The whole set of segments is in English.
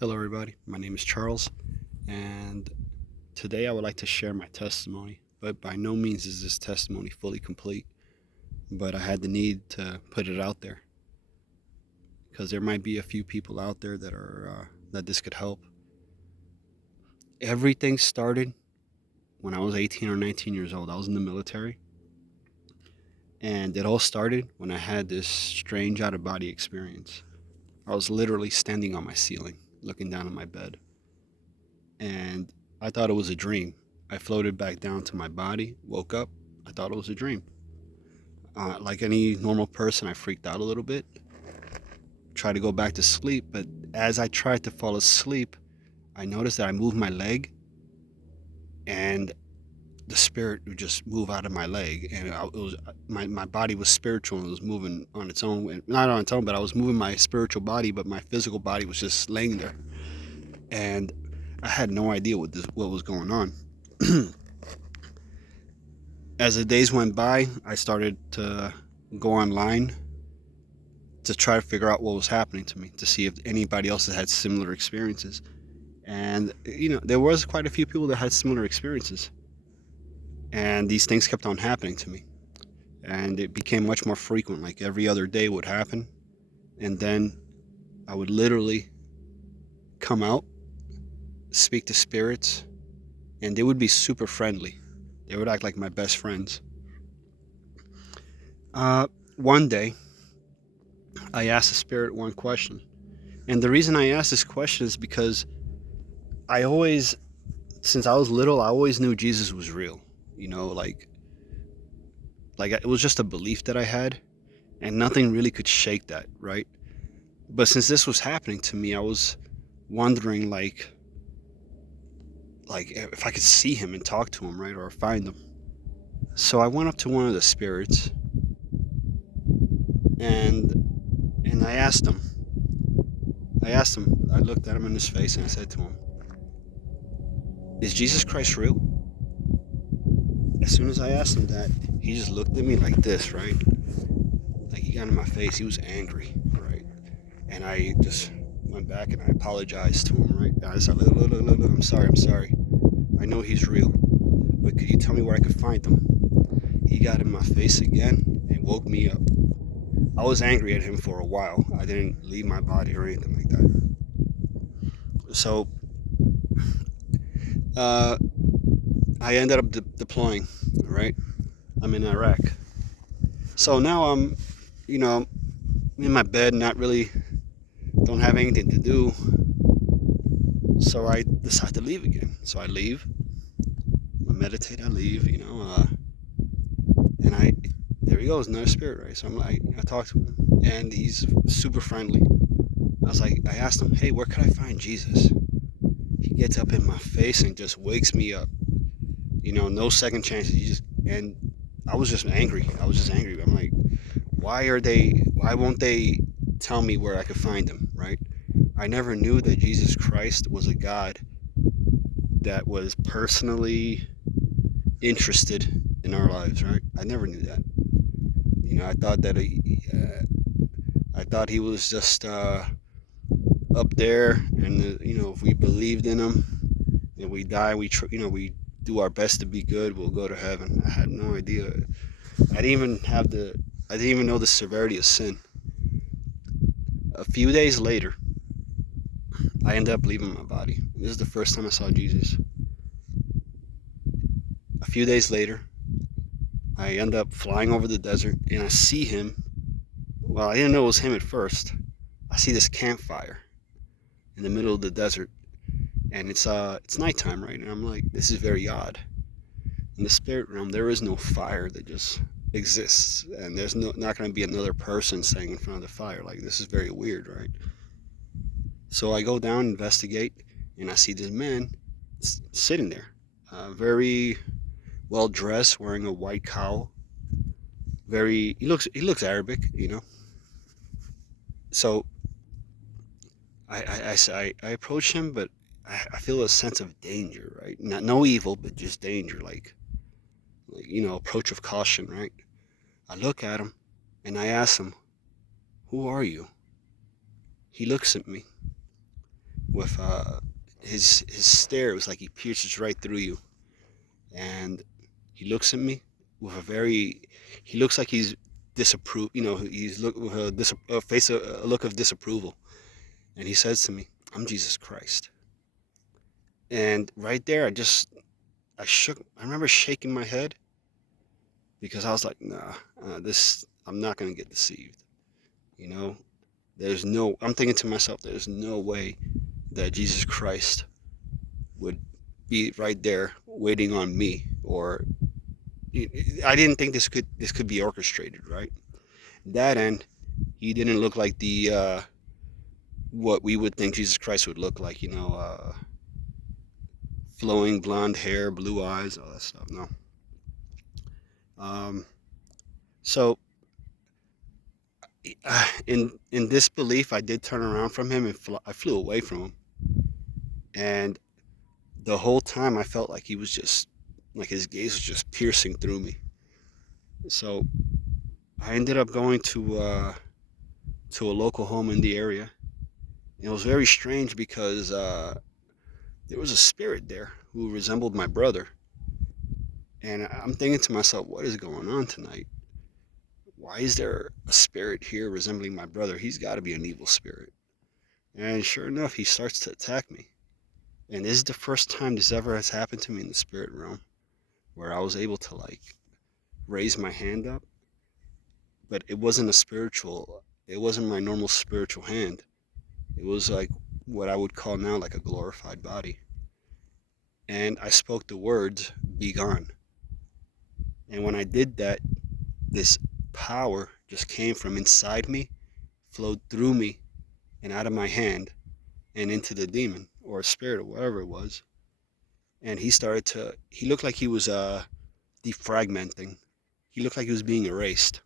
Hello, everybody. My name is Charles, and today I would like to share my testimony. But by no means is this testimony fully complete. But I had the need to put it out there because there might be a few people out there that this could help. Everything started when I was 18 or 19 years old. I was in the military, and it all started when I had this strange out of body experience. I was literally standing on my ceiling, looking down on my bed, and I thought it was a dream. I floated back down to my body, woke up. I thought it was a dream. Like any normal person, I freaked out a little bit, tried to go back to sleep, but as I tried to fall asleep, I noticed that I moved my leg and the spirit would just move out of my leg. And it was my body was spiritual and it was moving on its own. Not on its own, but I was moving my spiritual body, but my physical body was just laying there. And I had no idea what was going on. As the days went by, I started to go online to try to figure out what was happening to me, to see if anybody else had similar experiences. And, there was quite a few people that had similar experiences. And these things kept on happening to me. And it became much more frequent, like every other day would happen. And then I would literally come out, speak to spirits, and they would be super friendly. They would act like my best friends. One day, I asked the spirit one question. And the reason I asked this question is because since I was little, I always knew Jesus was real. Like it was just a belief that I had, and nothing really could shake that, right? But since this was happening to me, I was wondering, like if I could see him and talk to him, right, or find him. So I went up to one of the spirits, and I asked him. I looked at him in his face, and I said to him, "Is Jesus Christ real?" As soon as I asked him that, he just looked at me like this, right? Like he got in my face. He was angry, right? And I just went back and I apologized to him, right? I said, "Look, look, look, look, I'm sorry. I know he's real, but could you tell me where I could find him?" He got in my face again and woke me up. I was angry at him for a while. I didn't leave my body or anything like that. So uh, I ended up deploying, right? I'm in Iraq. So now I'm, in my bed, not really, don't have anything to do. So I decide to leave again. So I leave, I meditate, I leave, and there he goes, another spirit, right? So I talk to him, and he's super friendly. I asked him, "Hey, where could I find Jesus?" He gets up in my face and just wakes me up. No second chances. And I was just angry. I'm like, why won't they tell me where I could find him, right? I never knew that Jesus Christ was a God that was personally interested in our lives, right? I never knew that. I thought that I thought he was just up there, and if we believed in him and we die, we do our best to be good, we'll go to heaven. I had no idea. I didn't even know the severity of sin. A few days later, I ended up leaving my body. This is the first time I saw Jesus. A few days later, I end up flying over the desert and I see him. Well, I didn't know it was him at first. I see this campfire in the middle of the desert, and it's nighttime, right? And I'm like, this is very odd. In the spirit realm, there is no fire that just exists, and there's not going to be another person standing in front of the fire. Like, this is very weird, right? So I go down, investigate, and I see this man sitting there, very well dressed, wearing a white cowl. He looks Arabic, So I approach him, but I feel a sense of danger, right? No evil, but just danger, like approach of caution, right? I look at him and I ask him, "Who are you?" He looks at me with his stare. It was like he pierces right through you, and he looks at me with a very. He looks like he's disapprove. He's look with a face a look of disapproval, and he says to me, "I'm Jesus Christ." And right there, I shook. I remember shaking my head because I was like, "Nah, this. I'm not gonna get deceived." You know, there's no. I'm thinking to myself, there's no way that Jesus Christ would be right there waiting on me, or I didn't think this could be orchestrated, right? That end, he didn't look like the what we would think Jesus Christ would look like. Flowing blonde hair, blue eyes, all that stuff. No. Um, so in disbelief, I did turn around from him and I flew away from him. And the whole time, I felt like he was just like his gaze was just piercing through me. So I ended up going to a local home in the area. It was very strange because there was a spirit there who resembled my brother. And I'm thinking to myself, what is going on tonight? Why is there a spirit here resembling my brother? He's got to be an evil spirit. And sure enough, he starts to attack me. And this is the first time this ever has happened to me in the spirit realm, where I was able to like raise my hand up, but it wasn't my normal spiritual hand. It was like what I would call now like a glorified body. And I spoke the words, "Be gone." And when I did that, this power just came from inside me, flowed through me, and out of my hand, and into the demon or spirit or whatever it was. And he looked like he was defragmenting. He looked like he was being erased.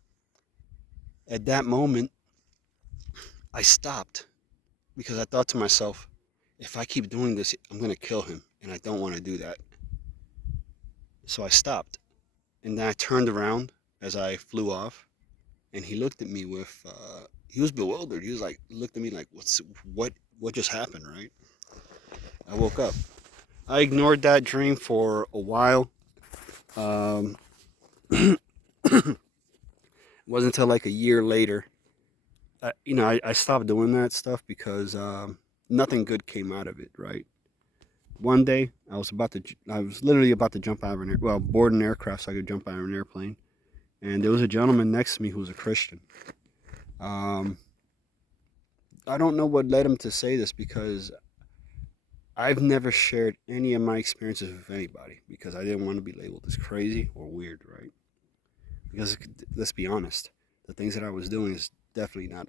At that moment, I stopped because I thought to myself, if I keep doing this, I'm going to kill him. And I don't want to do that. So I stopped. And then I turned around as I flew off. And he looked at me he was bewildered. He was like, looked at me like, what just happened, right? I woke up. I ignored that dream for a while. Um, it wasn't until like a year later, I stopped doing that stuff because nothing good came out of it, right? One day, I was literally about to jump out of board an aircraft so I could jump out of an airplane, and there was a gentleman next to me who was a Christian. Um, I don't know what led him to say this because I've never shared any of my experiences with anybody because I didn't want to be labeled as crazy or weird, right? Because let's be honest, the things that I was doing is definitely not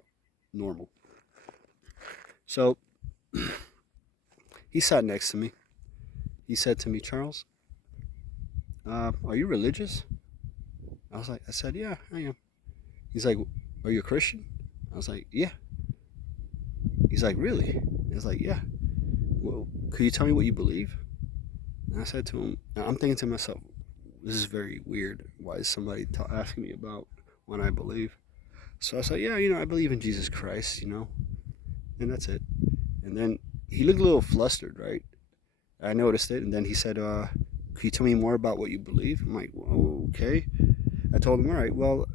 normal. So he sat next to me. He said to me, "Charles, are you religious?" I said, "Yeah, I am." He's like, "Are you a Christian?" I was like, "Yeah." He's like, "Really?" I was like, "Yeah." "Well, could you tell me what you believe?" And I said to him, I'm thinking to myself, this is very weird. Why is somebody asking me about what I believe? So I said, "Yeah, I believe in Jesus Christ, and that's it." And then he looked a little flustered, right? I noticed it, and then he said, "Could you tell me more about what you believe?" I'm like, well, "Okay." I told him, "All right, well,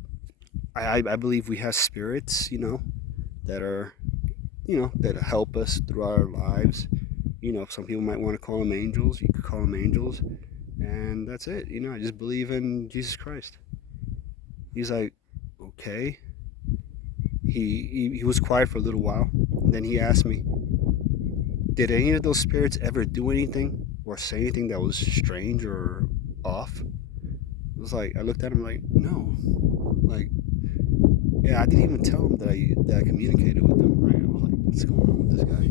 I believe we have spirits, that are, that help us throughout our lives. Some people might want to call them angels. You could call them angels, and that's it. I just believe in Jesus Christ." He's like, "Okay." He was quiet for a little while. Then he asked me, "Did any of those spirits ever do anything or say anything that was strange or off?" I looked at him like, "No." Like, yeah, I didn't even tell him that I communicated with them, right? I was like, "What's going on with this guy?"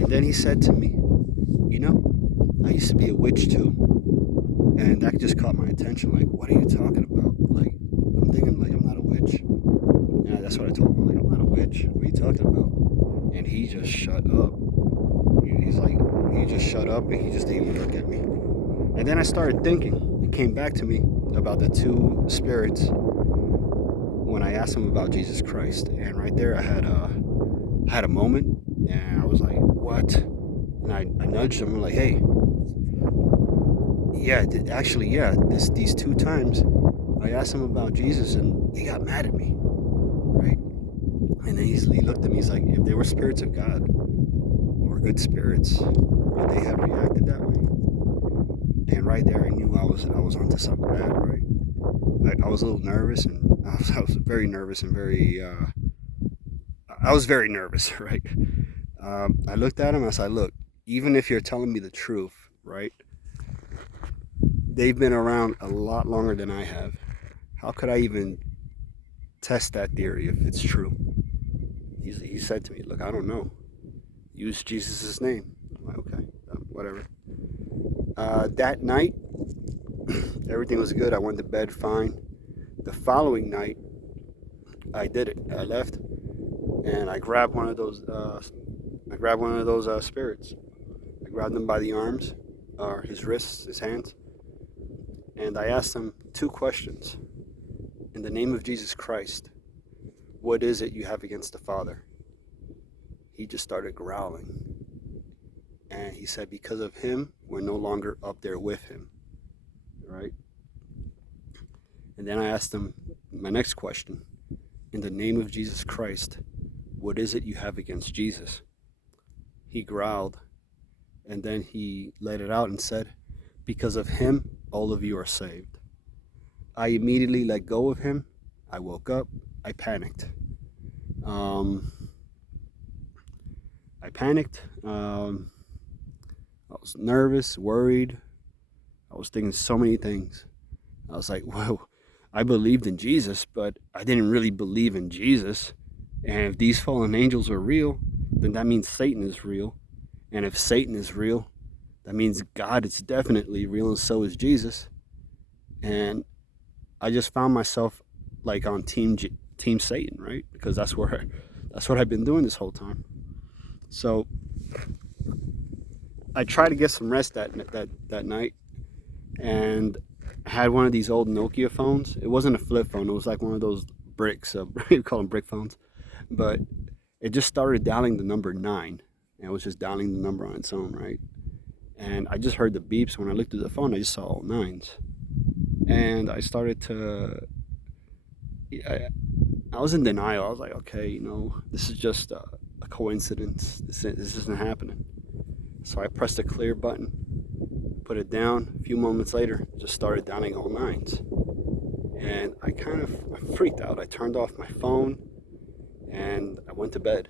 And then he said to me, "I used to be a witch too." And that just caught my attention. Like, what are you talking about? Like, I'm thinking, like, I'm not a witch. Yeah, that's what I told him. Like, I'm not a witch. What are you talking about? And he just shut up. He just shut up and he just didn't even look at me. And then I started thinking. It came back to me about the two spirits when I asked him about Jesus Christ. And right there, I had a moment. And I was like, what? And I nudged him. I'm like, hey, yeah, actually, yeah, these two times I asked him about Jesus and he got mad at me, right? And then he looked at me, he's like, if they were spirits of God or good spirits, would they have reacted that way? And right there, I knew I was onto something bad, right? I was a little nervous, and I was very nervous and I was very nervous, right? I looked at him and I said, look, even if you're telling me the truth, right? They've been around a lot longer than I have. How could I even test that theory if it's true? He said to me, look, I don't know. Use Jesus' name. I'm like, okay, whatever. That night, everything was good. I went to bed fine. The following night, I did it. I left and I grabbed one of those. Spirits. I grabbed him by the arms, or his wrists, his hands, and I asked him two questions. In the name of Jesus Christ, what is it you have against the Father? He just started growling. And he said, because of him, we're no longer up there with him. Right? And then I asked him my next question. In the name of Jesus Christ, what is it you have against Jesus? He growled, and then he let it out and said, because of him, all of you are saved. I immediately let go of him. I woke up. I panicked. I panicked. I was nervous, worried. I was thinking so many things. I was like, well, I believed in Jesus, but I didn't really believe in Jesus. And if these fallen angels are real, then that means Satan is real. And if Satan is real, that means God is definitely real, and so is Jesus. And I just found myself like on Team Satan, right? Because that's what I've been doing this whole time. So I tried to get some rest that night, and I had one of these old Nokia phones. It wasn't a flip phone. It was like one of those bricks. You call them brick phones, but it just started dialing the number 9, and it was just dialing the number on its own, right? And I just heard the beeps. When I looked at the phone, I just saw all 9s, and I started to. I was in denial. I was like, okay, this is just a coincidence. This isn't happening. So I pressed the clear button, put it down. A few moments later, just started dialing all 9s. And I freaked out. I turned off my phone and I went to bed.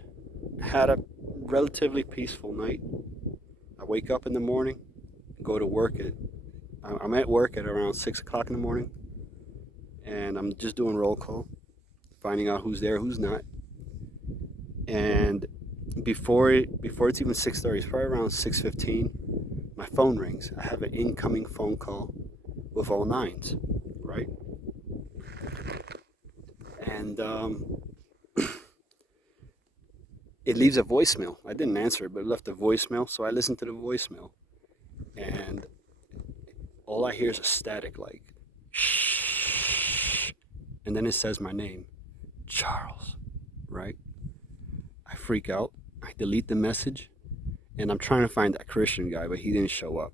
I had a relatively peaceful night. I wake up in the morning, go to work I'm at work at around 6 o'clock in the morning, and I'm just doing roll call, finding out who's there, who's not. And before it's even 6:30, it's probably around 6:15, my phone rings. I have an incoming phone call with all 9s, right? And it leaves a voicemail. I didn't answer it, but it left a voicemail. So I listened to the voicemail, and all I hear is a static, like shh, and then it says my name, Charles, right? I freak out. I delete the message, and I'm trying to find that Christian guy, but he didn't show up.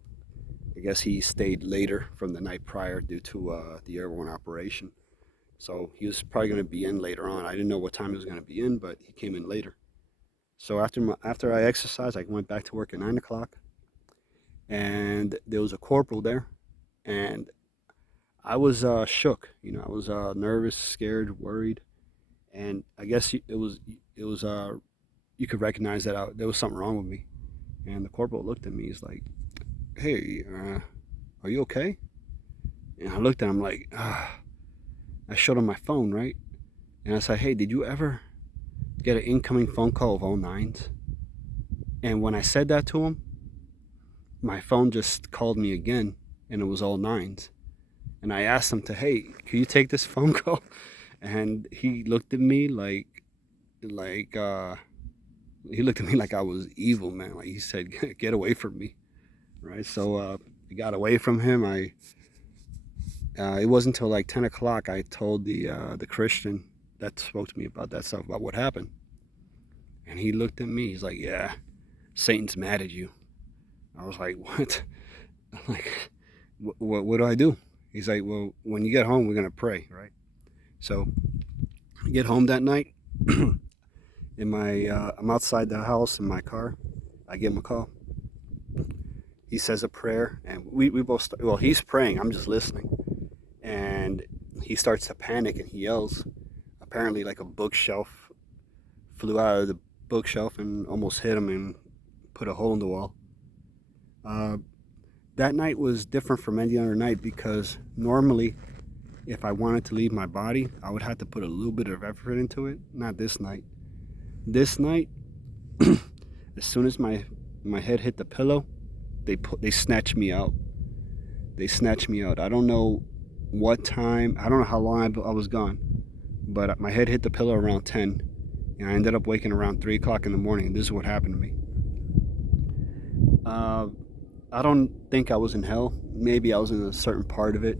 I guess he stayed later from the night prior due to the airborne operation. So he was probably going to be in later on. I didn't know what time he was going to be in, but he came in later. So after I exercised, I went back to work at 9 o'clock, and there was a corporal there, and I was shook. I was nervous, scared, worried, and I guess it was you could recognize that there was something wrong with me. And the corporal looked at me. He's like, "Hey, are you okay?" And I looked at him like, I showed him my phone, right? And I said, "Hey, did you ever get an incoming phone call of all 9s?" And when I said that to him, my phone just called me again, and it was all 9s. And I asked him hey, can you take this phone call? And he looked at me like he looked at me like I was evil, man. Like he said, "Get away from me," right? So I got away from him. It wasn't until like 10 o'clock I told the Christian that spoke to me about that stuff, about what happened. And he looked at me. He's like, yeah, Satan's mad at you. I was like, what? I'm like, what do I do? He's like, well, when you get home, we're going to pray, right? So I get home that night. I'm outside the house in my car. I give him a call. He says a prayer, and we both well, he's praying, I'm just listening. And he starts to panic and he yells. Apparently, like a bookshelf flew out of the bookshelf and almost hit him and put a hole in the wall. Uh, that night was different from any other night because normally, if I wanted to leave my body, I would have to put a little bit of effort into it. Not this night. This night, as soon as my head hit the pillow, they snatched me out. They snatched me out. I don't know what time. I don't know how long I was gone, but my head hit the pillow around 10, and I ended up waking around 3 o'clock in the morning. And this is what happened to me. I don't think I was in hell. Maybe I was in a certain part of it.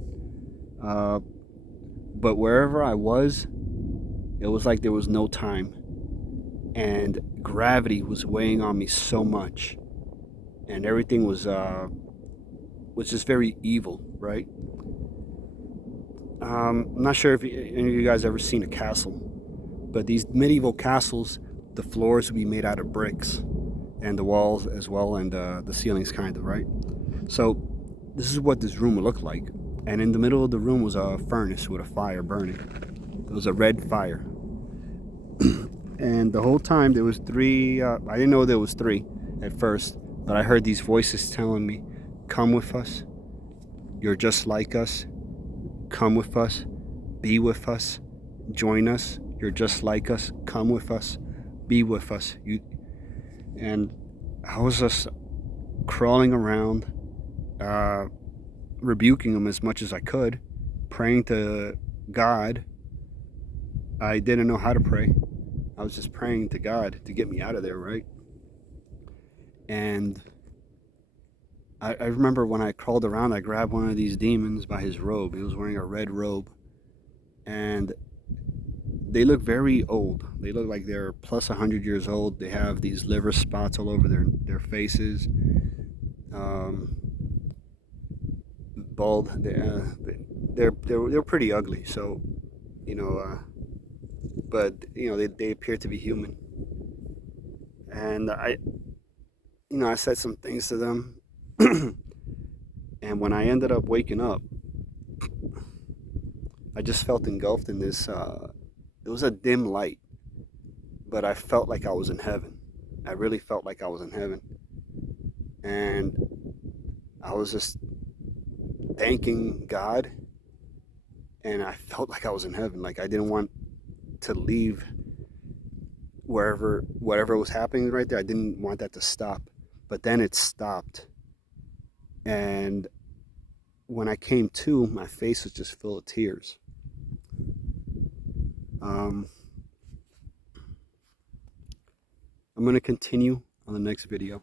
But wherever I was, it was like there was no time. And gravity was weighing on me so much. And everything was just very evil, right? I'm not sure if any of you guys ever seen a castle, but these medieval castles, the floors would be made out of bricks, and the walls as well, and the ceilings kind of, right? So this is what this room would look like. And in the middle of the room was a furnace with a fire burning. It was a red fire. And the whole time there was three, I didn't know there was three at first, but I heard these voices telling me, come with us, you're just like us, come with us, be with us, join us, you're just like us, come with us, be with us. And I was just crawling around, rebuking them as much as I could, praying to God. I didn't know how to pray. I was just praying to God to get me out of there, right? And I remember when I crawled around, I grabbed one of these demons by his robe. He was wearing a red robe. And they look very old. They look like they're plus 100 years old. They have these liver spots all over their faces. Bald. They're pretty ugly. So, you know, but you know they appear to be human. And I said some things to them. And when I ended up waking up, I just felt engulfed in this. It was a dim light, but I felt like I was in heaven. I really felt like I was in heaven, and I was just thanking God, and I felt like I was in heaven. Like I didn't want to leave whatever was happening right there. I didn't want that to stop, but then it stopped, and when I came to, my face was just full of tears. I'm going to continue on the next video.